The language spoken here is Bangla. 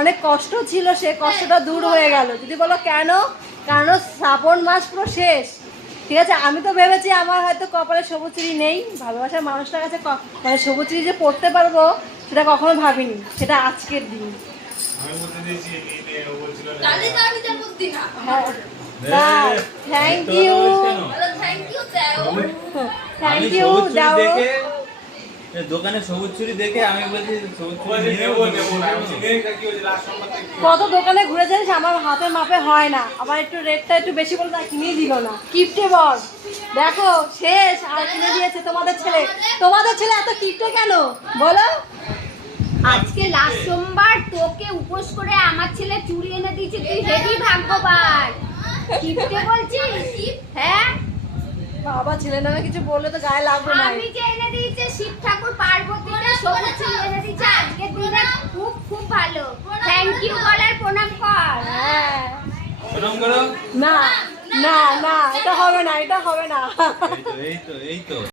অনেক কষ্ট ছিল, সে কষ্টটা দূর হয়ে গেল। যদি বলো কেন, কারণ শ্রাবণ মাস পুরো শেষ, ঠিক আছে। আমি তো ভেবেছি আমার হয়তো কপালে সবুজ চুড়ি নেই, ভালোবাসার মানুষটার কাছে মানে সবুজ চুড়ি যে পড়তে পারবো সেটা কখনো ভাবিনি, সেটা আজকের দিন। Thank you, thank you. দোকানে সবুজ চুরি দেখে আমি বলছি কত দোকানে ঘুরে যাস, আমার হাতের মাপে হয় না, আবার একটু রেটটা একটু বেশি বলে তা কিনেই দিল না। কিপটে বল, দেখো শেষ আর কিনে দিয়েছে তোমাদের ছেলে। তোমাদের ছেলে এত কিপটে কেন বলো? আজকে লাস্ট সোমবার, তোকে উপোস করে আমার ছেলে চুড়ি এনে দিয়েছে, তুই হেভি ভাগ্যবান। কিপটে বলছিস? হ্যাঁ, বাবা ছেলে নামে কিছু বললে তো গায়ে লাগবে না। আমি যে এনে দিয়েছে শিব ঠাকুর পার্বতীকে সবুজ চুড়ি এনে দিয়েছে আজকের দিনে, খুব খুব ভালো। থ্যাংক ইউ বলার প্রণাম কর। হ্যাঁ, প্রণাম করো। না না না, এটা হবে না, এটা হবে না। এই তো